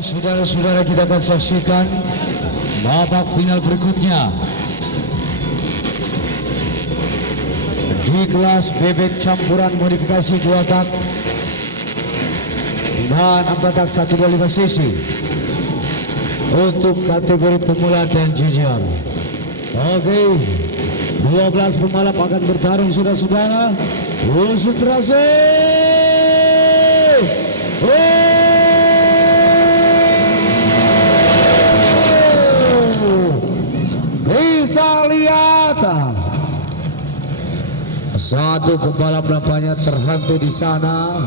Baik, saudara-saudara, kita akan saksikan babak final berikutnya di kelas bebek campuran modifikasi 2 tak dan 4 tak 125 cc untuk kategori pemula dan junior. Oke, 12 pembalap akan bertarung, saudara-saudara. Konsentrasi. Kita lihat satu pembalap nampaknya terhenti di sana.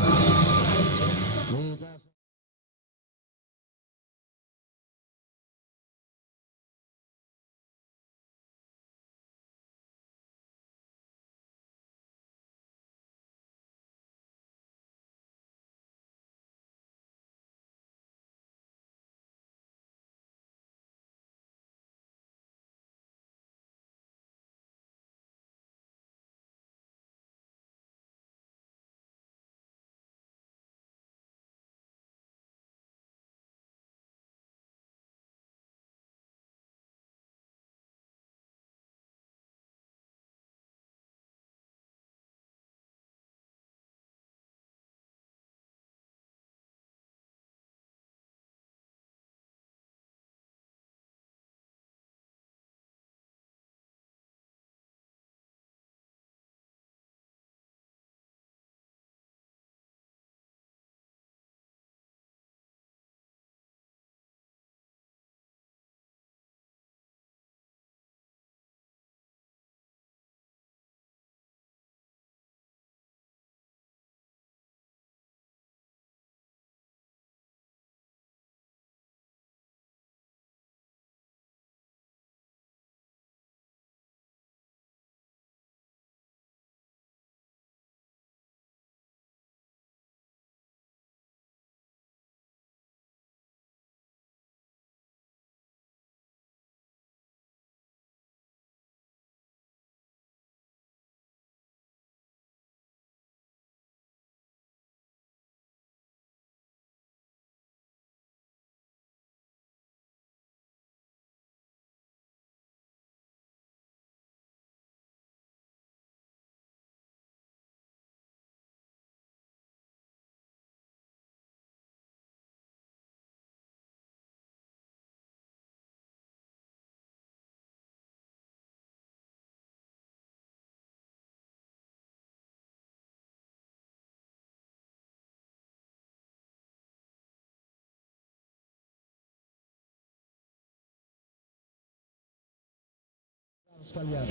Sekalian,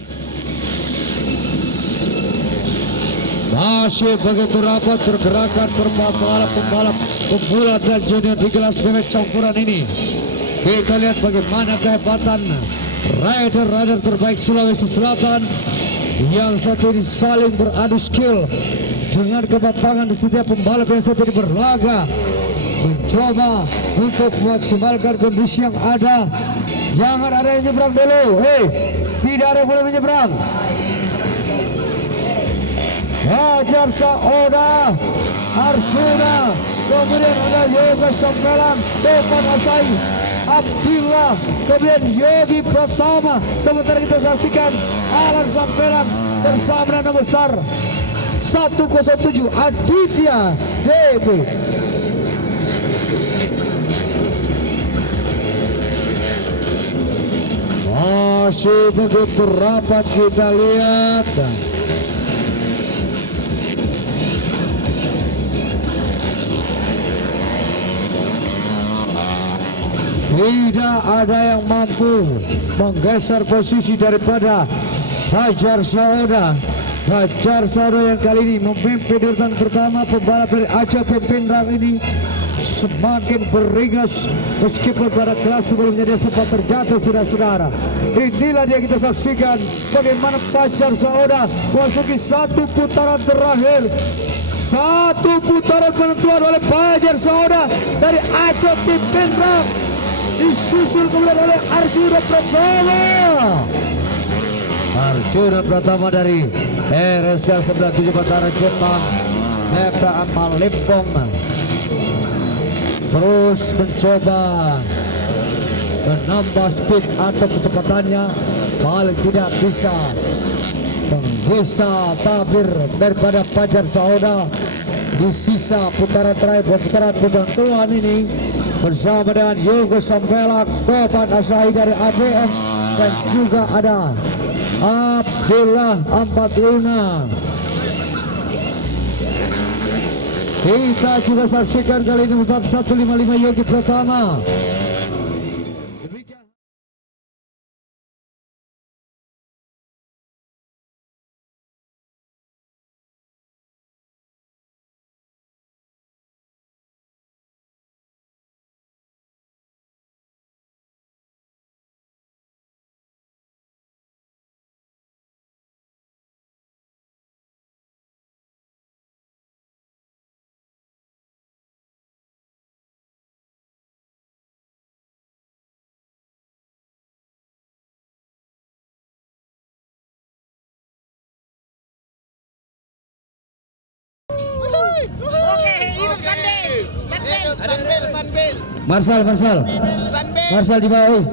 masih begitu rapat pergerakan pembalap pemula dan junior di kelas bebek campuran ini. Kita lihat bagaimana kehebatan rider terbaik Sulawesi Selatan yang satu ini saling beradu skill dengan kematangan di setiap pembalap yang satu ini berlaga mencoba untuk memaksimalkan kondisi yang ada. Jangan ada yang nyebrang dulu, tidak ada yang boleh menyeberang. Hajar Saoda, Arsuna, kemudian ada Yoga Sampelan, Topan Asai, Abdillah, kemudian Yogi Pratama. Sementara kita saksikan Alan Sampelan bersama dengan nomor star 107 Aditya DB. Masih begitu rapat kita lihat. Tidak ada yang mampu menggeser posisi daripada Hajar Saoda. Hajar Saoda yang kali ini memimpin urutan pertama. Pembalap dari Aceh Pempinrang ini semakin beringas meskipun pada kelas sebelumnya dia sempat terjatuh, saudara-saudara. Inilah dia kita saksikan bagaimana Hajar Saoda memasuki satu putaran terakhir. Satu putaran penentuan oleh Hajar Saoda dari Aceh Pempinrang, disusul kemudian oleh Arjuna Pratama. Arjuna Pratama dari RSK 97 Batara Jepang, Nepta Amal Limpong. terus mencoba menambah speed atau kecepatannya, paling tidak bisa menggesa tabir daripada Fajar Sahoda di sisa putaran terakhir, putaran penentuan ini bersama dengan Yogo Sambelak, Topan Asahi dari ABM, dan juga ada Abdullah Ampat Luna. Kita juga saksikan kali ini Ustaz 155 Yogi Pratama. Oke, hidup Sunbel. Sunbel. Marsal di bawah.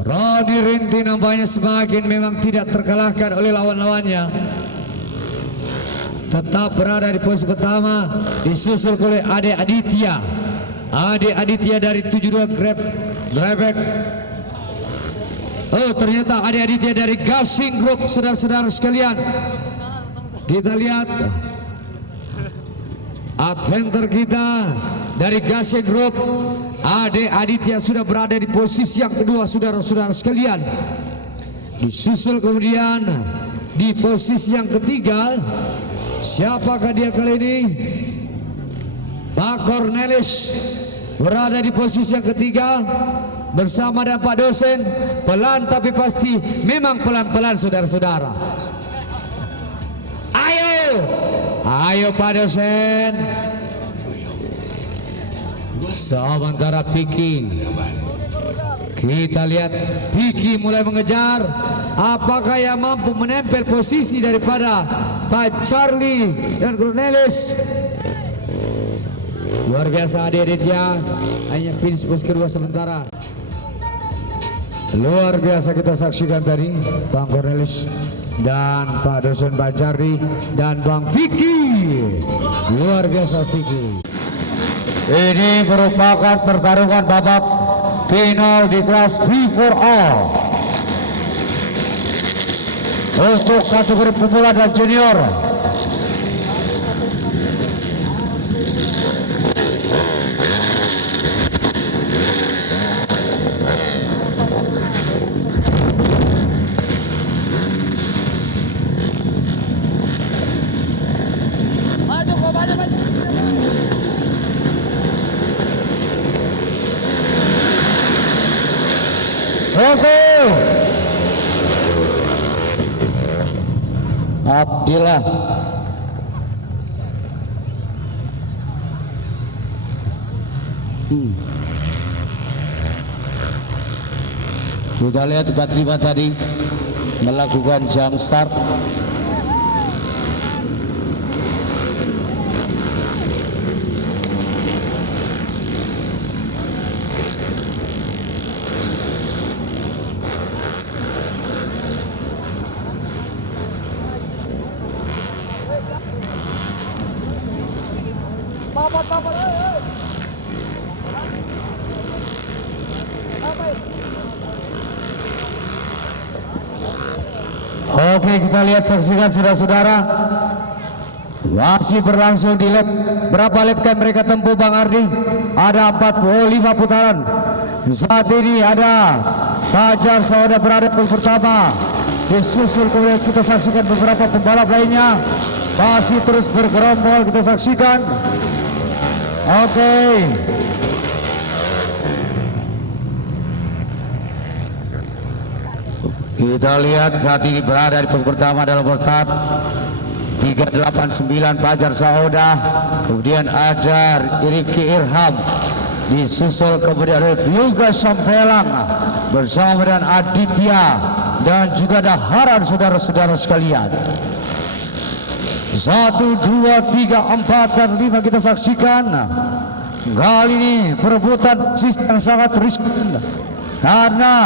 Roni Rinti nampaknya semakin memang tidak terkalahkan oleh lawan-lawannya. Tetap berada di posisi pertama, disusul oleh Ade Aditya. Ade Aditya dari 72 Grabek. Oh, ternyata Ade Aditya dari Gasing Group, saudara-saudara sekalian. Kita lihat adventure kita dari Gasing Group. Ade Aditya sudah berada di posisi yang kedua, saudara-saudara sekalian. Disusul kemudian di posisi yang ketiga, siapakah dia kali ini? Pak Cornelis berada di posisi yang ketiga bersama dengan Pak dosen. Pelan tapi pasti, memang pelan-pelan saudara-saudara. Ayo Pak dosen. Sementara Vicky, kita lihat Vicky mulai mengejar. Apakah yang mampu menempel posisi daripada Pak Charlie dan Cornelis? Luar biasa Ade Aditya, hanya finish pos kedua sementara. Luar biasa kita saksikan tadi Bang Cornelis dan Pak dosen Pak Charlie dan Bang Vicky. Luar biasa Vicky. Ini merupakan pertarungan babak final di kelas V4All untuk kategori pemula dan junior. Oke, Abdillah kita lihat 45 tadi melakukan jump start. Oke, kita lihat saksikan saudara-saudara. Masih berlangsung di lap. Berapa lap kan mereka tempuh Bang Ardi? Ada 45 putaran. Saat ini ada Fajar Sahoda berada di pertama. Disusul kemudian kita saksikan beberapa pembalap lainnya. Masih terus bergerombol kita saksikan. Oke. Kita lihat saat ini berada di pos pertama dalam start 389 Fajar Sahoda, kemudian ada Rifki Irham, disusul kemudian ada Yoga Sampelang bersama dengan Aditya dan juga ada Haran, saudara-saudara sekalian. 1, 2, 3, 4, dan 5 kita saksikan. Kali ini perebutan sistem yang sangat riskan karena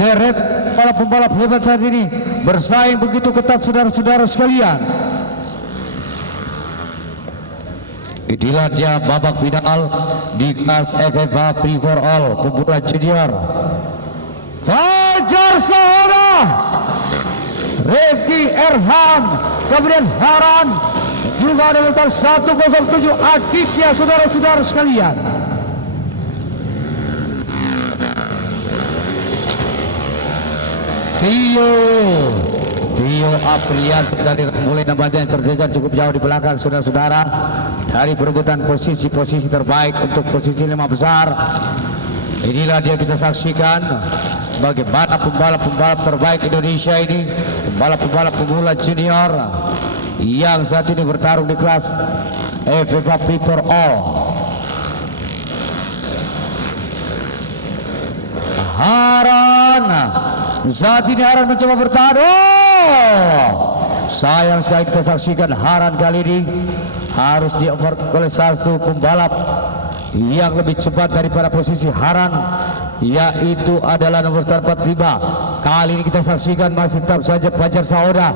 deret para pembalap hebat saat ini bersaing begitu ketat, saudara-saudara sekalian. Inilah dia babak final di kelas FFA Pre-4All pemula junior. Fajar Sahoda, Rifki Erham, kemudian Haran, juga ada nomor 107 Aditya, saudara-saudara sekalian. Tio Aprian dari mulai nampaknya terjejar cukup jauh di belakang, saudara-saudara, dari perebutan posisi terbaik untuk posisi 5 besar. Inilah dia kita saksikan bagaimana pembalap-pembalap terbaik Indonesia ini, pembalap-pembalap pemula junior yang saat ini bertarung di kelas FFA Pre-4All. Haran, saat ini Haran mencoba bertahan. Sayang sekali kita saksikan Haran kali ini harus di-over oleh satu pembalap yang lebih cepat daripada posisi Haran. yaitu adalah nomor start 45. Kali ini kita saksikan masih tetap saja Fajar Saoda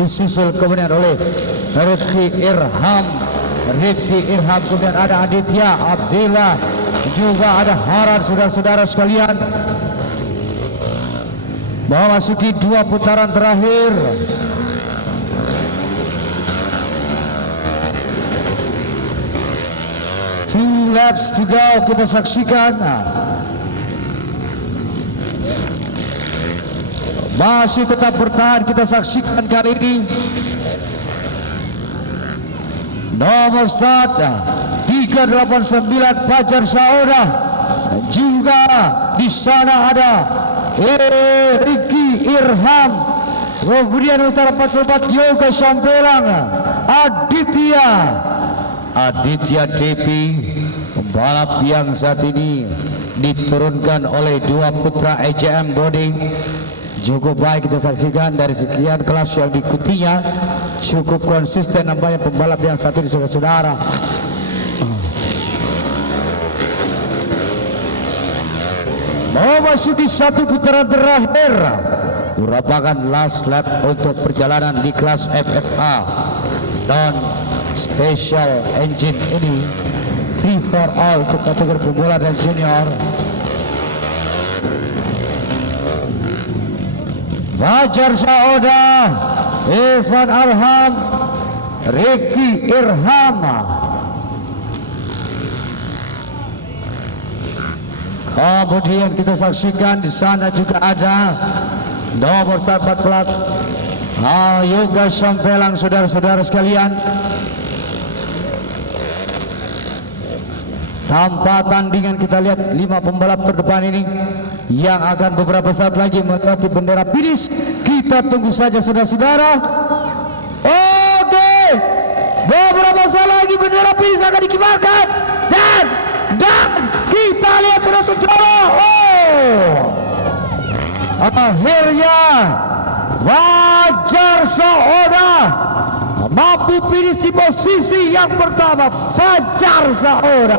disusul kemudian oleh Rifki Irham, kemudian ada Aditya Abdillah, juga ada Haran. Saudara-saudara sekalian, memasuki 2 putaran terakhir. Two laps to go, kita saksikan. Masih tetap bertahan, kita saksikan kali ini. Nomor start 389 Fajar Saoda. Juga di sana ada Rifki Irham. Kemudian nomor 44 Yoga Sampelang, Aditya Depi, pembalap yang saat ini diturunkan oleh 2 putra EJM Body. Cukup baik kita saksikan dari sekian kelas yang diikutinya, cukup konsisten nampaknya pembalap yang satu ini, saudara-saudara. Memasuki 1 putaran terakhir, merupakan last lap untuk perjalanan di kelas FFA dan special engine ini, free for all untuk kategori pemula dan junior. Fajar Saoda, Evan Arham, Rifki Irham. Kemudian kita saksikan di sana juga ada nomor 14 Yoga Sampelang, saudara-saudara sekalian. Tanpa tandingan kita lihat 5 pembalap terdepan ini yang akan beberapa saat lagi melewati bendera finish. Kita tunggu saja, saudara-saudara. Oke, beberapa saat lagi bendera finish akan dikibarkan dan kita lihat, saudara-saudara. Akhirnya Fajar Saoda mampu finish di posisi yang pertama. Fajar Saoda